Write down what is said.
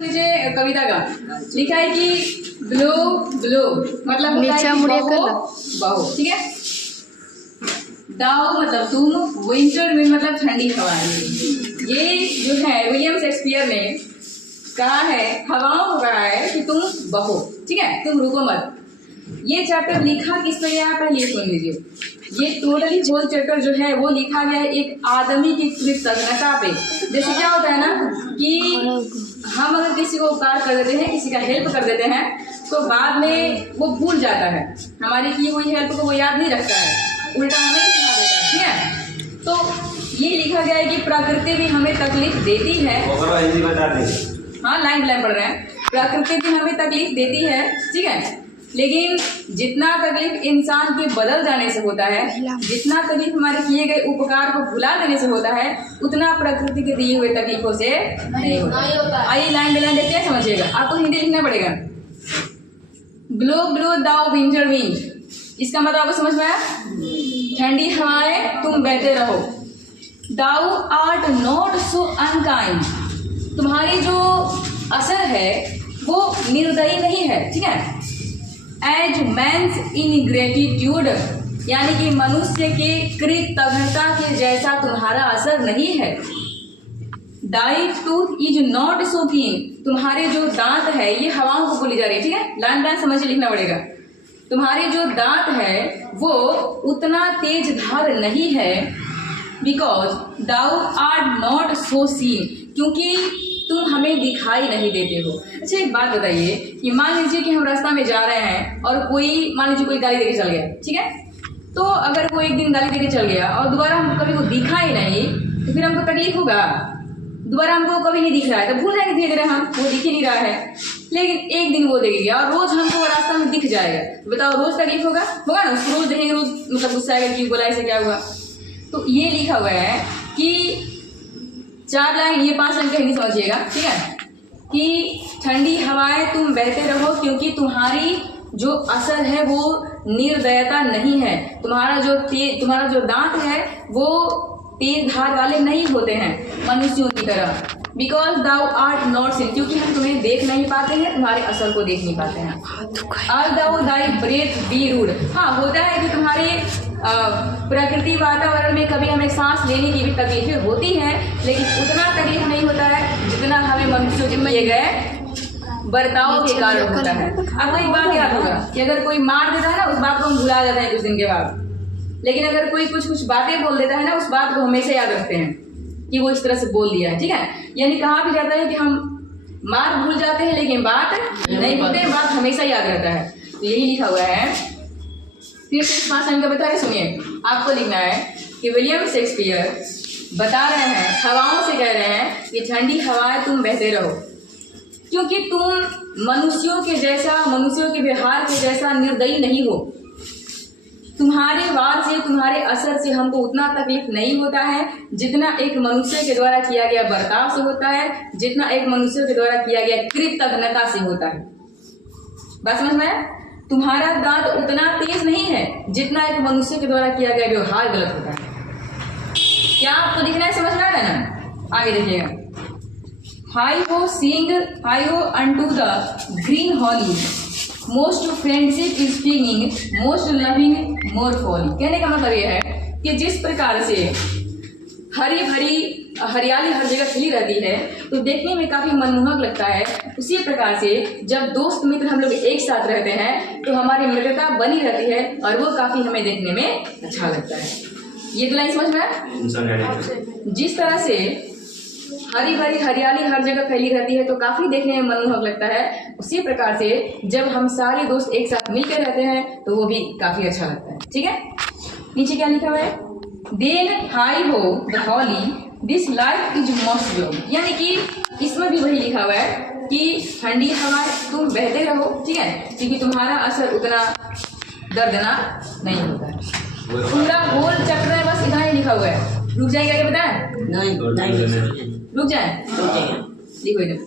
मुझे कविता का लिखा है कि ब्लो ब्लो मतलब बहो, ठीक है। दाओ मतलब तुम, विंटर में मतलब ठंडी हवाएं। ये जो है विलियम शेक्सपियर ने कहा है, हवाओं को कहा है कि तुम बहो, ठीक है, तुम रुको मत। ये चैप्टर लिखा किस पे है पहले ये सुन लीजिए। ये टोटली होल चैप्टर जो है वो लिखा गया है एक आदमी की कृतज्ञता पे। जैसे क्या होता है ना कि हम अगर किसी को उपकार कर देते हैं, किसी का हेल्प कर देते हैं, तो बाद में वो भूल जाता है, हमारी की हुई हेल्प को वो याद नहीं रखता है, उल्टा हमें ही सुना देता है, ठीक है। तो ये लिखा गया है कि प्रकृति भी हमें तकलीफ देती है। हाँ, लाइन पढ़ रहे हैं। प्रकृति भी हमें तकलीफ देती है, ठीक है, लेकिन जितना तकलीफ इंसान के बदल जाने से होता है, जितना तकलीफ हमारे किए गए उपकार को भुला देने से होता है, उतना प्रकृति के दिए हुए तकलीफों से नहीं होता। आइए लाइन बाय लाइन देखते हैं, समझिएगा। आपको हिंदी लिखना पड़ेगा। ब्लो ब्लो दाओ विंटर विंड, इसका मतलब आपको समझ में आया? ठंडी हवाएं तुम बहते रहो। दाओ आर्ट नॉट सो अनकाइंड, तुम्हारी जो असर है वो निर्दयी नहीं है, ठीक है। एज मैंस इनग्रेटिट्यूड, यानी कि मनुष्य के कृतज्ञता के जैसा तुम्हारा असर नहीं है। दाई टूथ इज नॉट सो कीन, तुम्हारे जो दांत है, ये हवाओं को बोली जा रही है, ठीक है, लाइन लाइन समझ लिखना पड़ेगा। तुम्हारे जो दांत है वो उतना तेज धार नहीं है। Because thou are not so seen, क्योंकि तुम हमें दिखाई नहीं देते हो। अच्छा, एक बात बताइए कि मान लीजिए कि हम रास्ता में जा रहे हैं और कोई, मान लीजिए कोई गाली देके चल गया, ठीक है, तो अगर कोई एक दिन गाली देके चल गया और दोबारा हम कभी को दिखा ही नहीं, तो फिर हमको तकलीफ होगा। दोबारा हमको कभी नहीं दिख रहा है तो भूल जाएंगे धीरे धीरे, हम वो दिख ही नहीं रहा है। लेकिन एक दिन वो देख गया और रोज हमको रास्ता में दिख जाएगा, बताओ रोज तकलीफ होगा ना? रोज देखेंगे, रोज मतलब गुस्सा आएगा कि बोला ऐसे क्या हुआ। तो ये लिखा हुआ है कि 4 लाइन, ये 5 लाइन का हिंदी समझिएगा, ठीक है, कि ठंडी हवाएं तुम बहते रहो क्योंकि तुम्हारी जो असर है वो निर्दयता नहीं है। तुम्हारा जो दांत है वो तेज धार वाले नहीं होते हैं मनुष्यों की तरह। Because thou art not seen, क्योंकि हम तुम्हें देख नहीं पाते हैं, तुम्हारे असर को देख नहीं पाते हैं। Are thou thy breath be rude, हाँ होता है कि तुम्हारे प्रकृति वातावरण में कभी हमें सांस लेने की भी तकलीफें होती हैं, लेकिन उतना तकलीफ नहीं होता है जितना हमें मनुष्यों के किए गए बर्ताव के कारण होता है। आपको एक बात याद होगा कि अगर कोई मार देता है ना, उस बात को हम भुला जाते हैं कुछ दिन के बाद, लेकिन अगर कोई कुछ बातें बोल देता है ना, उस बात को हमेशा याद रखते हैं कि वो इस तरह से बोल दिया है, ठीक है। यानी कहा भी जाता है कि हम मार भूल जाते हैं लेकिन बात नहीं भूलते, बात हमेशा याद रहता है। तो यही लिखा हुआ है। फिर से 5 लाइन का बताए, सुनिए। आपको लिखना है कि विलियम शेक्सपियर बता रहे हैं, हवाओं से कह रहे हैं कि ठंडी हवाएं तुम बहते रहो क्योंकि तुम मनुष्यों के जैसा, मनुष्यों के व्यवहार के जैसा निर्दयी नहीं हो। तुम्हारे वार से, तुम्हारे असर से हमको उतना तकलीफ नहीं होता है जितना एक मनुष्य के द्वारा किया गया बर्ताव से होता है, जितना एक मनुष्य के द्वारा किया गया कृतज्ञता से होता है। बात समझ में आया? तुम्हारा दांत उतना तेज नहीं है जितना एक मनुष्य के द्वारा किया गया व्यवहार गलत होता है। क्या आपको दिखना है, समझ में आ रहा है ना? आगे देखिएगा। Heigh ho sing, heigh ho unto the green holly, most friendship is springing, most loving more folly. कहने का मतलब यह है कि जिस प्रकार से हरी भरी हरियाली हर जगह खिली रहती है तो देखने में काफी मनमोहक लगता है, उसी प्रकार से जब दोस्त मित्र हम लोग एक साथ रहते हैं तो हमारी मित्रता बनी रहती है और वो काफी हमें देखने में अच्छा लगता है। ये तो लाइन समझ में आया? जिस तरह से हरी भरी हरियाली हर जगह फैली रहती है तो काफी देखने में मनमोहक लगता है, उसी प्रकार से जब हम सारे दोस्त एक साथ मिलकर रहते हैं तो वो भी काफी अच्छा लगता है, ठीक है। नीचे क्या लिखा हुआ है? Then heigh ho the holly, this life is most blow, यानी कि इसमें भी वही लिखा हुआ है कि ठंडी हवाएं तुम बहते रहो, ठीक है, क्योंकि तुम्हारा असर उतना दर्दनाक नहीं होता है। पूरा होल चैप्टर में बस इतना ही लिखा हुआ है। रुक जाएगा क्या बताएं? नहीं रुक जाए, लिखो इधर।